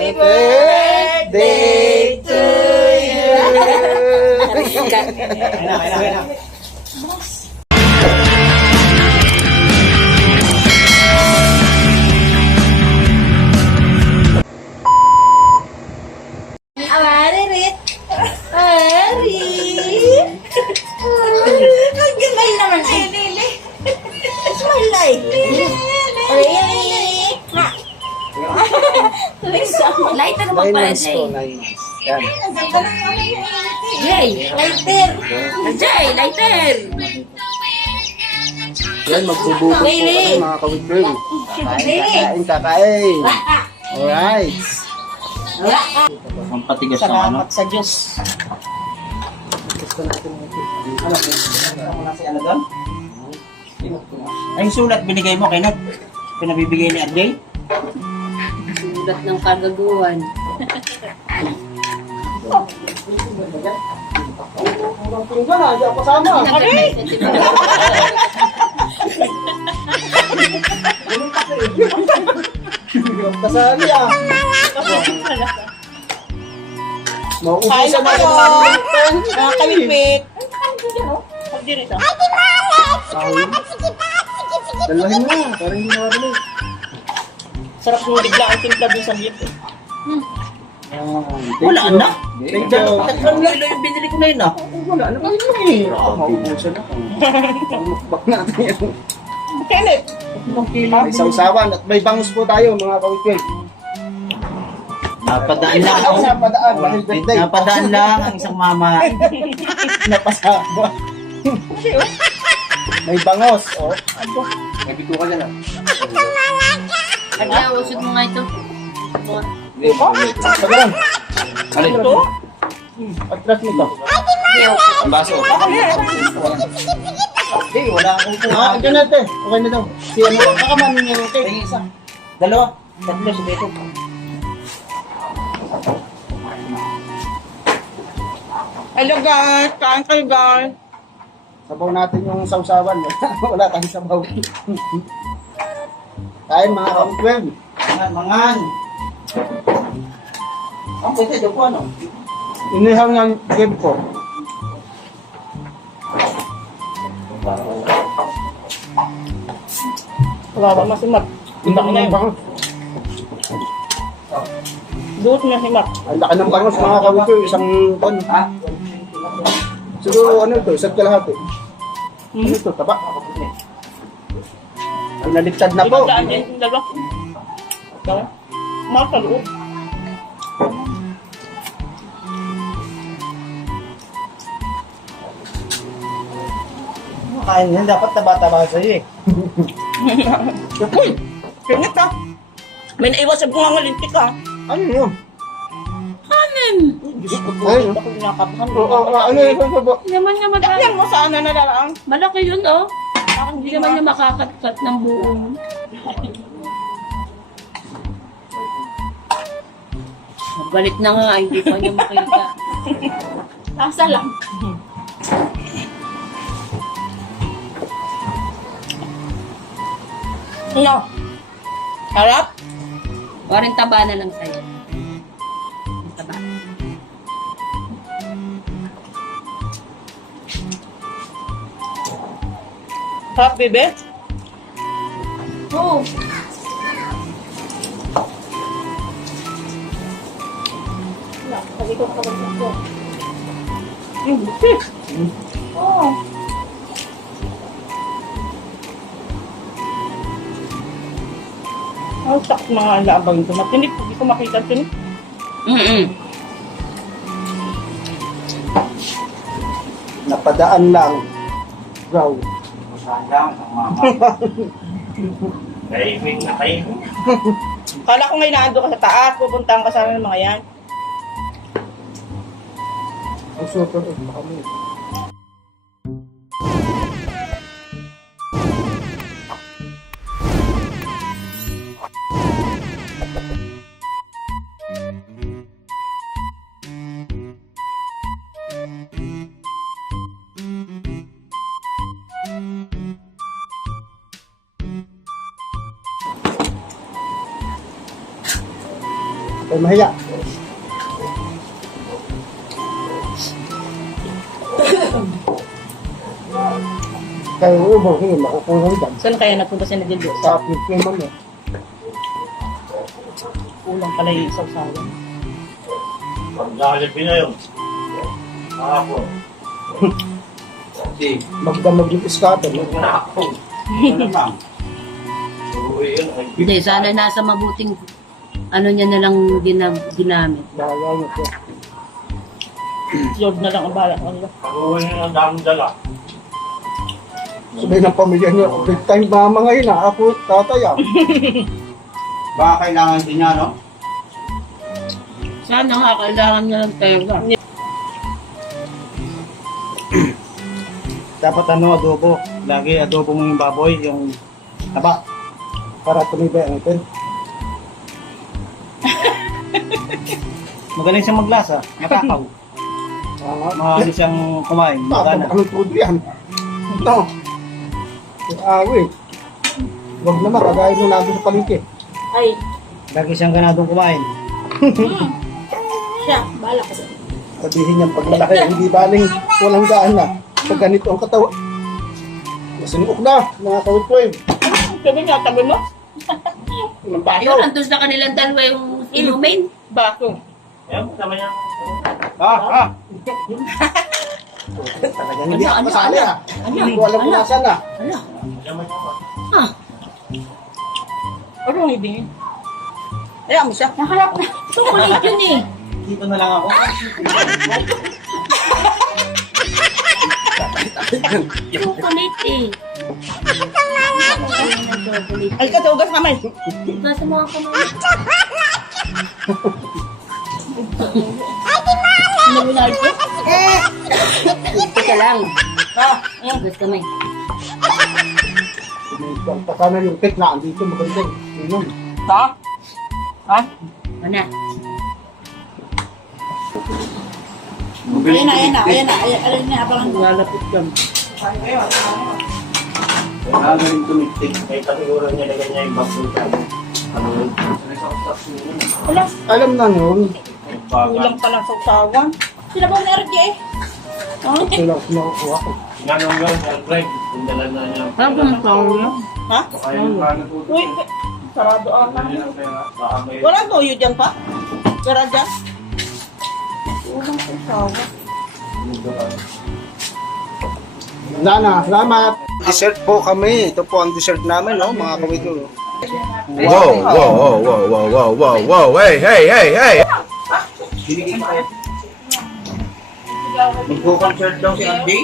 Happy birthday to you. Awari, Rit. Awari. Ang ganda naman ay. Smile ay. Lighter mo 9 pala, months po, Jay. 9 months. Yan. Jay, lighter. Jay, lighter. Yan, magbubukas po kami mga kawitbel. Kakain. Alright. Ang patigas ng ano. Salamat sa Diyos. Gusto natin ito. Ako na si ano doon? Ay, yung sulat binigay mo, Kenneth? Pinabibigay ni RJ? Sulat ng kagaguhan. Tingnan na, hindi ako kasama. Kasali ah. Mauubusan na Kain ako. Mga kalipit. Dalahin mo, parang hindi nakarinig. Sarap mo bigla ang timpla doon sa biyot. Wala na. Thank you. Tatlong kilo yung binili ko na yun ah. Wala na kayo eh. Mauubusan ako. Pangmukbang natin yan. Kenneth. May sausawan at may bangus po tayo mga kawitbel. Napadaan lang ako. Napadaan, dahil birthday. Napadaan lang ang isang mama. Napasama. May bangos, oh. May bito ka dyan, ah. Kaya, usod mo nga ito. Sabi lang. Alin? Ito? Atras nito. Ang baso. Hindi, wala akong kuha. Diyan natin. Okay na daw. Si ano, baka manin yung cake. Tingin isa. Dalawa. Tatlo si Beto. Hello guys, kain kayo guys. Sabaw natin yung sausawan. Wala tayong sabaw. Kain mga kawitbel. Mangan. Ang pwede doon po ano? Inihang ng game ko. Kawawa mo si Mark. Iba ka na yun. Bangos. Duot na si Mark. Ang laki ng bangos mga kawitbel. Isang ton. Siguro ano ito, isa't kalahati. Ano ito, taba? Pinaliktad na po. Saan din yung dalawa? Ikaw? Mark sa loob. Kain yan. Dapat taba-taba sa'yo eh. Uy! Kenneth ah! May naiwas sa bungangalintik ah! Ano yun? Kanin! Diyos ko po. Ayun. Ako kinakabahan. Ano yun? Sabo? Hindi naman niya Yan mo saan na nalalaang? Malaki yun, oh. Hindi naman niya makakatkat ng buong. Balik na nga, hindi pa niya makita. Asa lang. No. Harap? Parang taba na lang sa'yo. Taba. Harap, bebe? Oo. Sabi ko nakabagsak ko. Sis! Oo. Ang sakit mga laabang ito. Matinik. Hindi ko makita tinik. Napadaan lang. Raw. Sayang ang mama. Tahimik na tahimik. Kala ko ngayon naando ka sa taas. Pupuntahan ka sana ng mga yan. Ang super. Baka mo. Ay, mahiya. Kaya ubo, hindi makukulang dyan. Saan kaya napunta si Nadildo? Sa apit naman eh. Kulang pala yung sausawan. Pagdalip na yun. Ako. Si, Magdamag yung iskater. No? ako. Ano lang. Uwi yun. Ay, Hindi, sana nasa mabuting ano niya na lang ginamit. Bahaya nyo po. Lord na lang ang bala ko nila. pag-uwi na ang daming dala. Sabi ng pamilya nyo, big time mama ngayon ah. Ako, tatay ah. Baka kailangan din niya, no? Sana nga, kailangan niya ng pera. Dapat adobo. Lagi adobo mo yung baboy, yung taba. Para tumibay ang ipin. Magaling siyang maglasa, matakaw. Mahali siyang kumain, magana. Ang tudo yan. Ito. Yung awit. Huwag naman, kagaya nung namin sa palengke. Ay, Lagi siyang ganadong kumain. siya, bala ko. Sabihin niyang paglalaki, hindi baling walang gaan na. Sa ganito ang katawan. Masinuok na, mga kawit-wave. Sabi niya, tabi mo? Ng Ayun, bakaw. andun sa kanilang dalawa yung inumin. Bako. Ayan, sama niya. Talagang hindi ako Ano, masali ano? ah. Hindi ko alam kung nasaan ah. Ano? Sama niya pa. Ah, Ano ang ibigin? Ayaw mo siya. nakalap na. Chocolate yun eh. Dito na lang ako. Chocolate eh. Chocolate. Ay, katugas naman. Nasa mga kamay. Nabulag ko? Teka lang. Tugas kamay. Sana yung cake na andito maganda. Yun. Ha? Ha? Ano? Ayan na, ayan na, ayan na. Ayan na, abangan mo. Lalapit yan. Kailangan rin tumitig. May katiguran niya na ganyan yung bakul tayo. Ano yun? Wala, Alam na nun. kulang pa lang sa usawan. Sinabaw na RJ eh. Oh, Ito lang nakukuha ko. Ganong yun, Alfred. Yung dala na niya. Parang tao na. ha? Baka yung plano po. Uy, sarado ata. Baka may... Wala toyo dyan pa? Gara dyan? Kulang sa usawan. Nana, salamat. Dessert po kami. Ito po ang dessert namin, no, mga kawito. Whoa, whoa, whoa, whoa, whoa, whoa, whoa, whoa, hey, hey, hey, hey! Binigay ko kayo. Magko-concert daw si Andy.